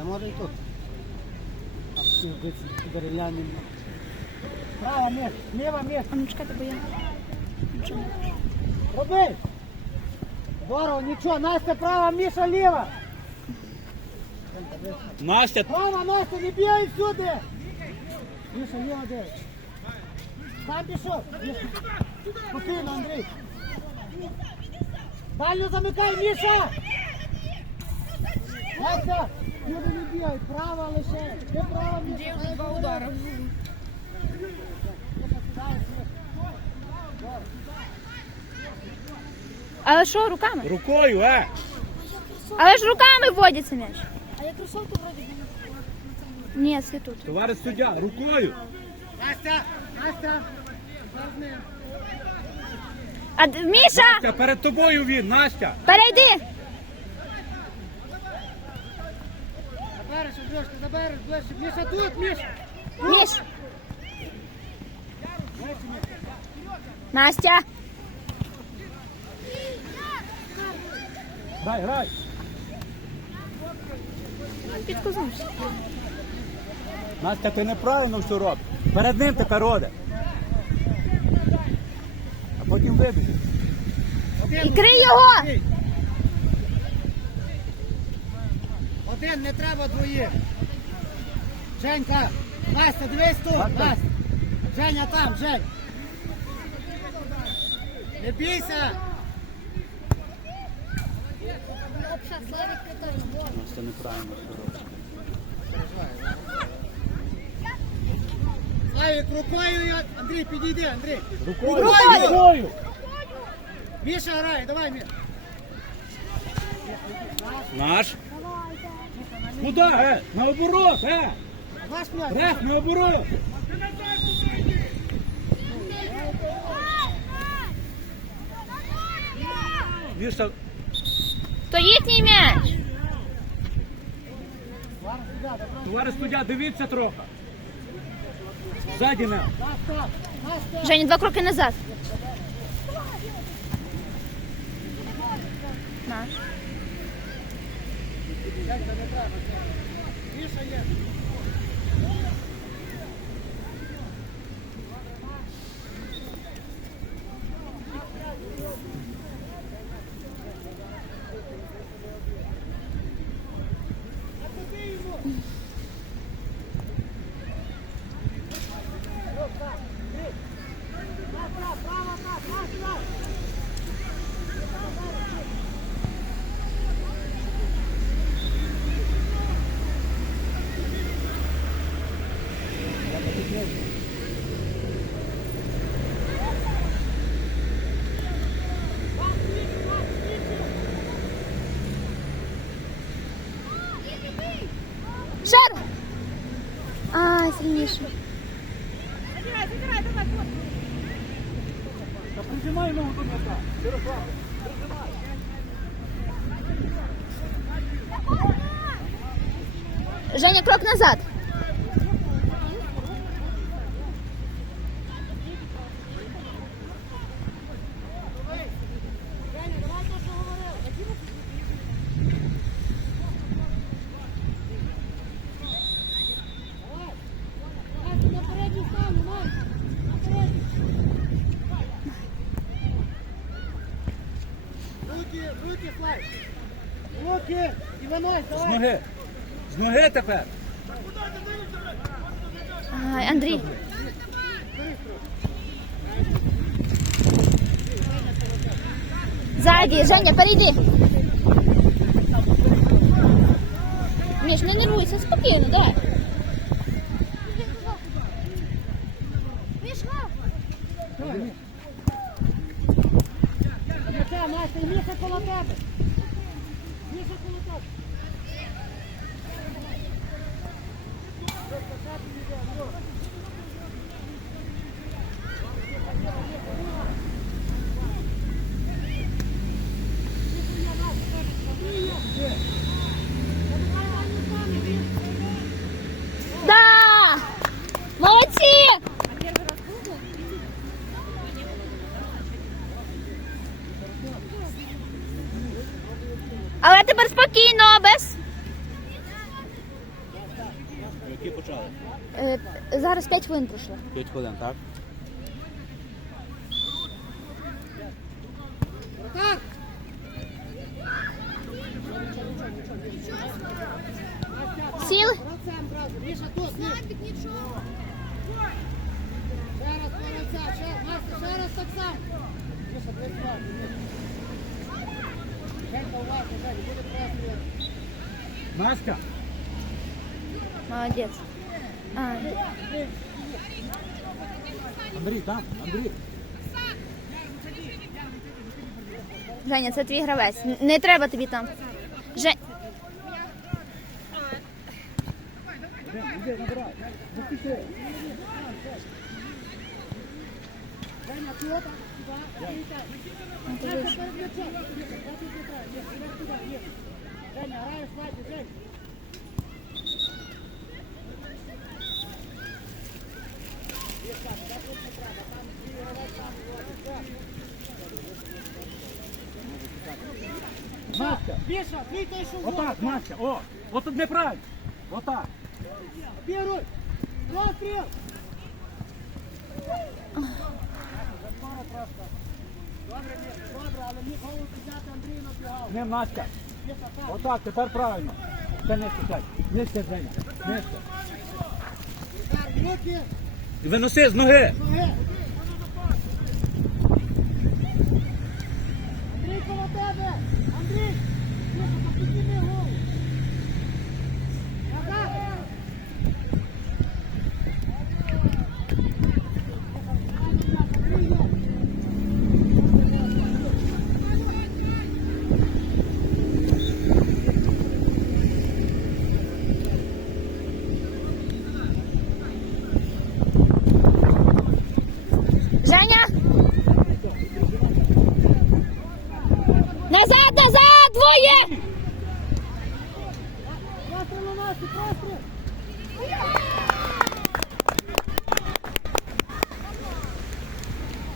але може і тут. Там дерев'яні. Права між, ліва між. А ну чекайте, бо я. Нічого не бачу. Роби! Здорово, нічого, Настя права, Міша ліва. Настя, Права, Настя, не бігай сюди! Міша, ліва дивись. Сам пішов. Спокійно, Андрій. Дальню замикай, Міша! Настя, сюди не бігай, права лише. Ти права, Міша. Дай два удари. Але що руками? рукою, е! Але ж руками вводиться м'яч. А я кросовки вроді не Ні, це тут. Товариш суддя, рукою. Настя, Настя. А Міша! Настя, перед тобою він, Настя. Перейди! Забереш, Андрюшка, забереш, ближче. Міша тут, Міша. Міш! Настя! Грай, грай. Настя, ти неправильно все робиш. Перед ним тепер роде. А потім вибіг. Один, І крий його! Андрій. Один, не треба двоїх. Женька, Настя, дивись тут, Настя. Женя там, Жень. Не бійся. Настя неправильно робить. Славік, рукою, я- Андрій, підійди, Андрій. Рукою, Рукою! рукою. Міша грає, давай, Міша. Наш. Куди, е? Наоборот, е? Наш наоборот. Міша, То їхній м'яч! товариш суддя, дивіться трохи. Ззаді Настя. Женя, два кроки назад. Наш. Міша є. Шар! А, сильніше. Та прижимай ногу до. Ярослав. Женя, крок назад. Настя, на передній стану, Настя. На передній. Руки, руки, Славік. Руки. Іванович, З давай. ноги. З ноги тепер. Ай, Андрій. Ззаді, Женя, перейди. Міш, не нервуйся, спокійно, дай. 5 хвилин пройшло. 5 хвилин, так? Так. Сіли? Процент зразу. Міша, тут, ні. Ще раз пораця, ще, Настя, ще раз так само. Міша, дві справи. Женька, уважно, Женя, буде просто. Настя, Молодець. Андрій, там, Андрій. Женя, це твій гравець. Не треба тобі там. Жень. Женя, тут, сюди, сюди. Женя, перед м'ячом. Я тут не треба. Ні, іди туди, ні. Женя, граєш, Вадю, Жень. Настя, Міша, твій той, що в отак. Настя, о, от тут неправильно. Отак. Біруй! Розстріл! Добре, добре, але міг голову підняти Андрій набігав. Не, Настя. Отак, тепер правильно. Це сядь. Нижче, Женя. Нижче. Так, руки, Виноси з ноги. ноги. Андрій, коло тебе! Андрій! Міша, так підніми голову. Назад! Андрій, є. Женя! Назад, назад, двоє! Простріл у нас, простріл!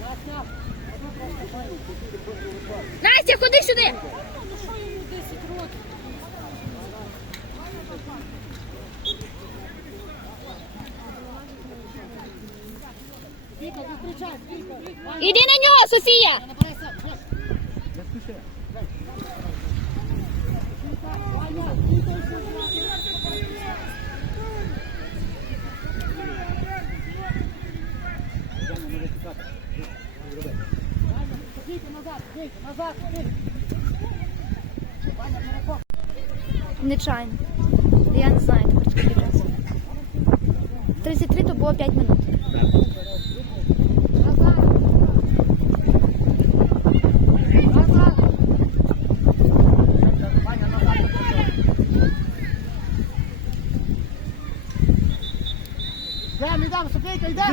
Настя, одну просто файну. Настя, ходи сюди! Ну що йому 10 років? Віка, зустрічай, Віка. Іди на нього, Софія! Не бойся, Жень. Не спіши. Ваня, Віка, йшов зразу. Женя, може тікати. Зроби. Ваня, Віка, назад, Віка, назад, Віка. Ваня, перехоп. Нечайно. Я не знаю тепер скільки часу. 33 то було 5 минут.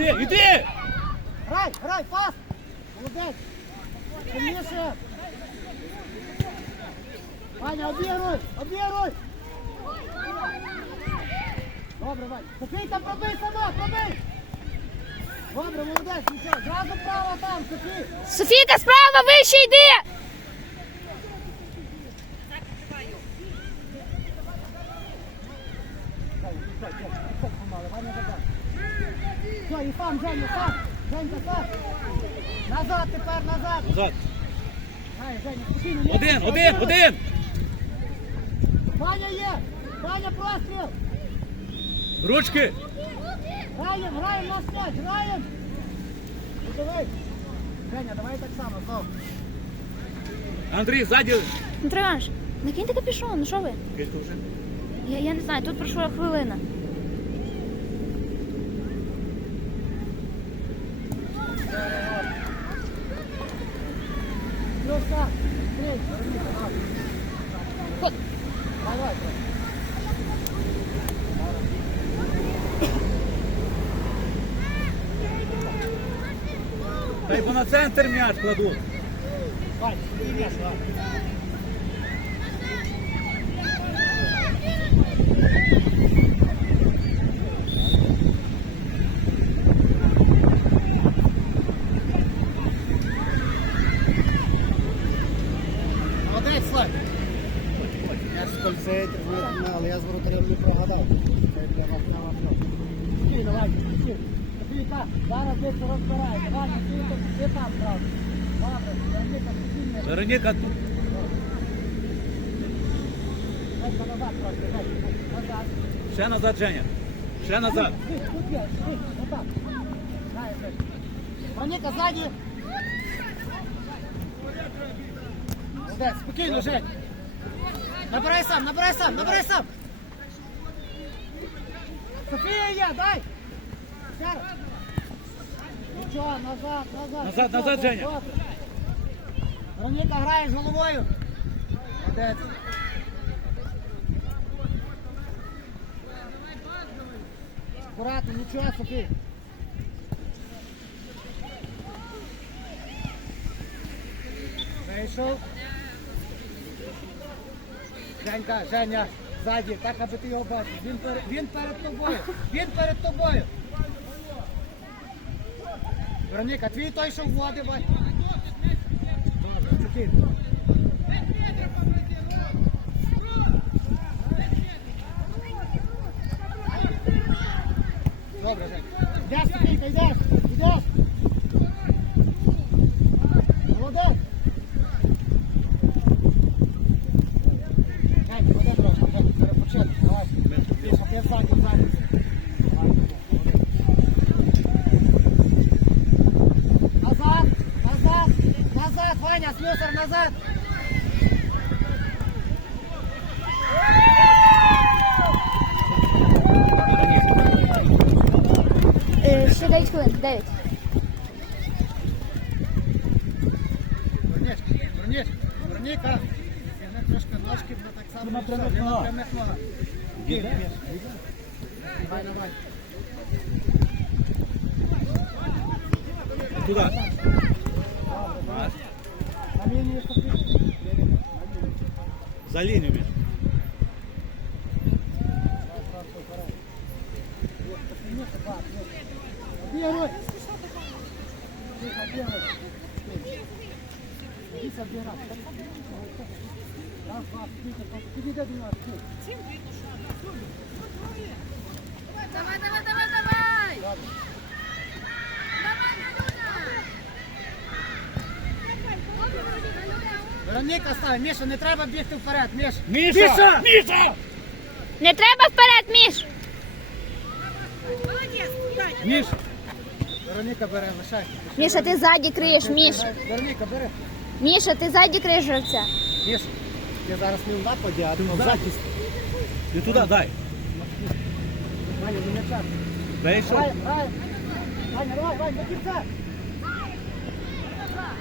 Іди, іди! Грай, грай, пас! Молодець! Сильніше! Ваня, обігруй! Обігруй! Добре, Ваня. Софійка, пробий сама, пробий! Добре, молодець, нічого. Зразу право там, Софій! Софійка, справа, вище йди! Все, і сам, Женя, сам! Женька, сам! Назад тепер, назад! Назад. Грай, Женя, спокійно. Один, один, один! Ваня є! Ваня, простріл! Ручки! Граємо, граємо на п'ять, граємо! Ну давай! Женя, давай так само, знов. Андрій, ззаді. Андрій Іванович, накиньте капюшон, ну що ви? Кілька вже. Я, я не знаю, тут пройшла хвилина. На центр м'яч кладуть. Молодець, Славь. Я ж скользить, але я з воротарем не прогадав. для вас на вас. Спокійно, Ваня, Софійка, зараз десь розбирається. Ваня, ти тут, ти там зразу. Добре, Вероніка, спокійно. Вероніка тут. Женька, назад Женька, назад. Ще назад, Женя. Ще назад. Ти, тут є, ти, отак. Знає, Женька. Вероніка, ззаді. Молодець, спокійно, Жень. Набирай сам, набирай сам, набирай сам. Софія є, дай. Ще раз. Назад, назад. Назад, назад, Женя. Вероніка, граєш головою. Молодець. Аккуратно, нічого, Софія. Вийшов. Женька, Женя, ззаді, так, аби ти його бачив. Він перед, він перед тобою. Він перед тобою. Вероніка, твій той, що вводив, бать. Добре, Женька. Йдеш, Софійка, йдеш, йдеш. Молодець. Женька, води трошки, Женька, перепочинок, давай. Тише, ти ззаді, ззаді. Давай, молодець. Назад, назад, назад, Ваня, слюсар, назад. Е, ще 9 хвилин. 9. Верничка, верничка, Вероніка. Тягни трошки ножки, бо так само. На і все, прямих я на ногах. прямих ногах. Є. Давай, давай. Лінії За линию, Міш. Бегай! Тихо, бегай! Иди собирай. Раз, два, тихо, тихо. Иди до меня. Давай, давай, давай, давай! Ладно. Давай, Галюня! Вероніка. Міша, не треба бігти вперед. Міш. Міша! Міша! Не треба вперед, Міш! Молодець! Міш! Вероніка бере, лишай. Міша, ти ззаді криєш, Міш. Вероніка, бери. Міша, ти ззаді криєш гравця. Міш, я зараз не в нападі, а в Ззаді. захисті. Ти туди, дай. Ваня, не м'яча. Давай, давай. Ваня, Ваня, до кінця. Назад. Міша, закривай.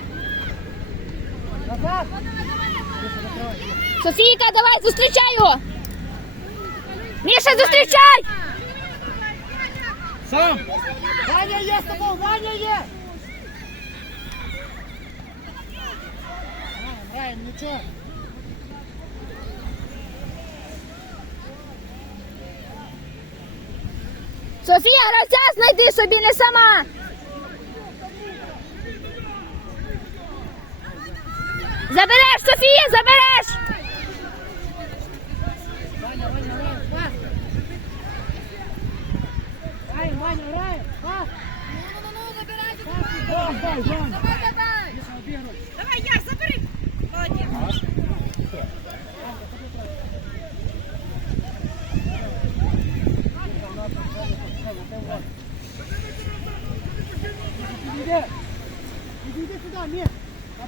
Софійка, давай, зустрічай його! Міша, зустрічай! Сам! Ваня є з тобою, Ваня є! Граємо, нічого. Софія, гравця знайди собі не сама! Забереш, Софія, забереш! Ваня, Ваня, граємо, пас. Граємо, Ваня, граємо, пас. Ну-ну-ну, забирайте! Пас, дай, Ваня. Давай, давай! Міша, обігруй. Давай, Яр, забери! Молодець! Підійди. Підійди сюди,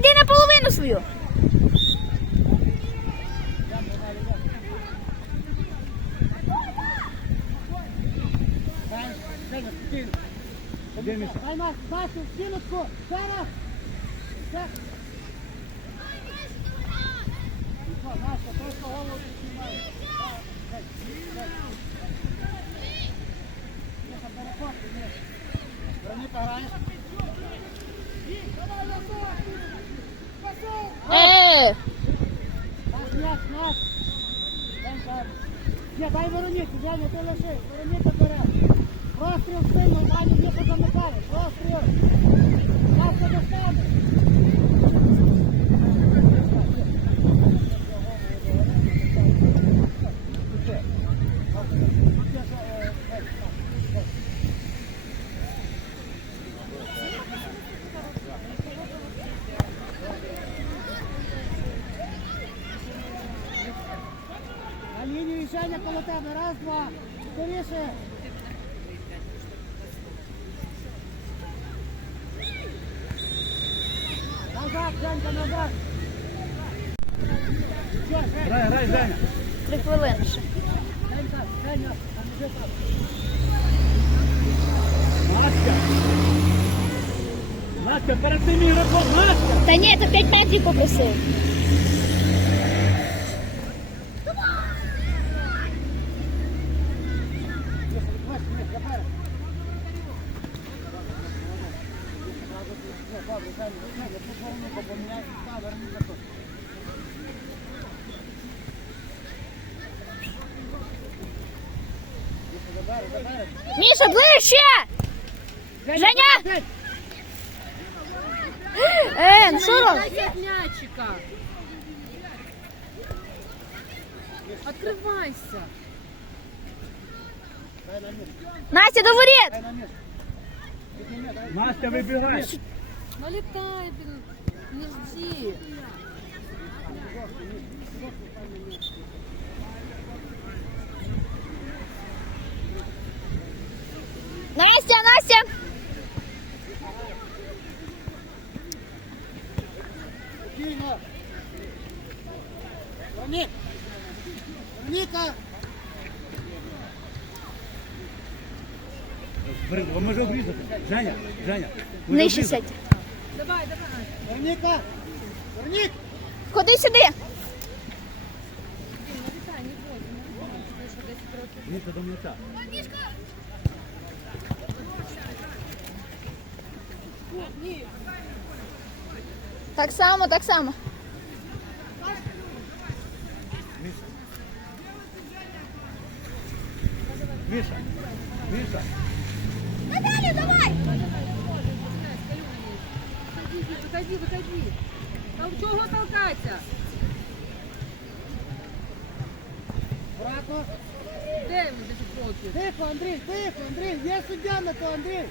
Перейди на половину свою. Дай, Женя, спокійно. Де Е, Наш м'яч, наш. Женька. Ні, дай Вероніку, Женя, ти лиши. Вероніка бере. Простріл сильно, Ваня, не що замикає. Простріл. Ласка до себе. На лінію Женя коло тебе. Раз, два. Скоріше. Назад, Женька, назад. Що, Женя? Грай, грай, Женя. три хвилини ще. Женька, Женя, поможи там. Настя. Перед тим ігроком, Настя. Та ні, це 5 метрів попросив. Ось, ось, наперед. Добре, Женя, Женя, тут Вероніка поміняй, та, Вероніка тут. Забери, забери. Міша, ближче! Женя! Женя! Е, ну що робиш? Дай мячика. Открывайся. Дай на місце, Настя, до воріт! дай на місце. Підніми, дай. Настя, вибігай. Налетай, блин. Не жди. Настя, Настя! Спокійно. Веронік. Вероніка. Бери, а може обрізати. Женя, Женя. Нижче сядь. Давай, давай. Вероніка. Веронік. Ходи сюди. Налетай, не. Не бойся. Ты что, 10 років? Міша до м'яча. Так само, так само. Міша. Міша. Наталю, давай! Выходи, выходи, выходи. Там чого толкаться? Аккуратно. Де йому 10 років? Тихо, Андрій, тихо, Андрій. Є суддя на то, Андрій.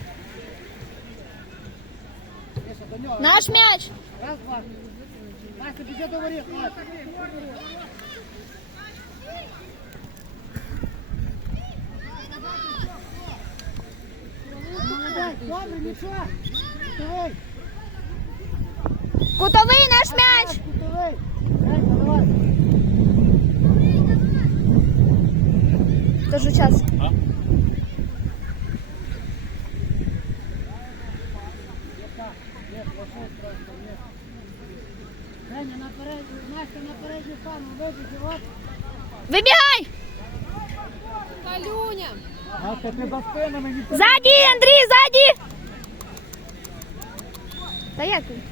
Міша, до нього. Наш м'яч. Раз, два. Настя, біжи до воріт. Настя. Добре, нічого. Кутовий. Кутовий наш м'яч. Кутовий. Давай. Кажу час. Вибігай! Калюня! Настя, ти за спинами ні Ззаді, Андрій, ззаді! Та як? він?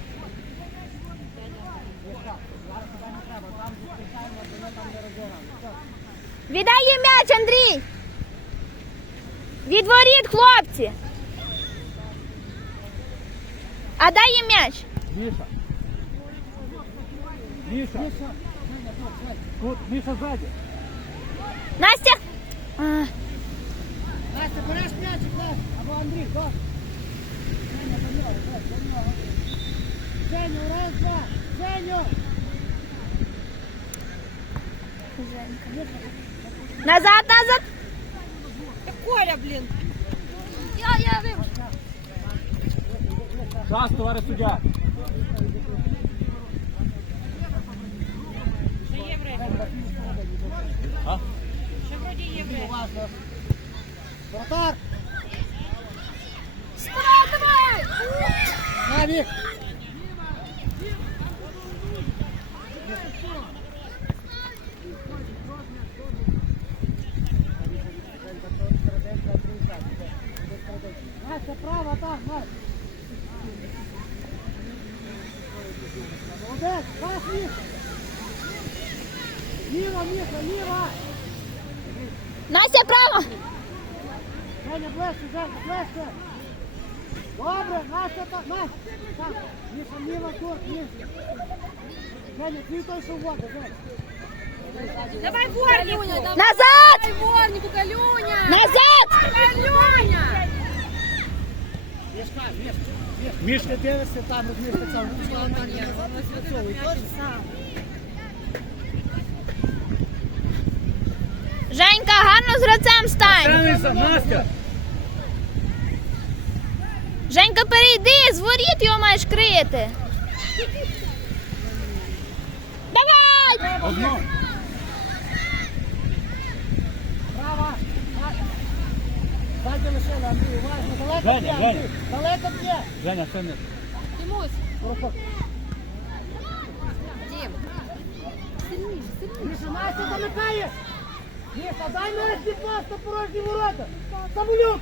Віддай їм м'яч, Андрій! Від воріт, хлопці! А дай їм м'яч! Міша. Міша. Міша, Женя, тут, Женя. Тут, Міша ззаді. Настя! А, Настя, береш м'ячик, Настя, або Андрій, до. Женя, до нього, до, до нього. Женю, раз, два. Женю! назад, назад! Коля, блін! Я, я, вибач. Час, товариш суддя. А? Уважно. Воротар! Навік! Настя, право, так, Настя. Молодець, пас їх. Ліва, Міша, ліва. Настя, право. Женя, ближче, Женя, ближче. Добре, Настя, там, Настя. Там, Міша, ліва, тут, Міша. Женя, твій той, що в воду, Женя. Давай Ворнику. Назад! Давай Ворнику, Галюня. Назад! Галюня. Мішка, Мішка, Мішка. Мішка, дивишся там, Мішка, ні, спрацьовуй, теж? Женька, гарно з гравцем стань! Настя! Женька, перейди, з воріт його маєш крити. Давай! Одну. Право. Дайте лишили, Андрій, уважно, далеко Женя, б'є, Женя. Андрій, далеко б'є. Женя, це не. Димусь. Пороход. Дим. Сильніше, сильніше. Міша, Настя, замикаєш. Міша, дай нарешті просто порожні ворота. Самолюк.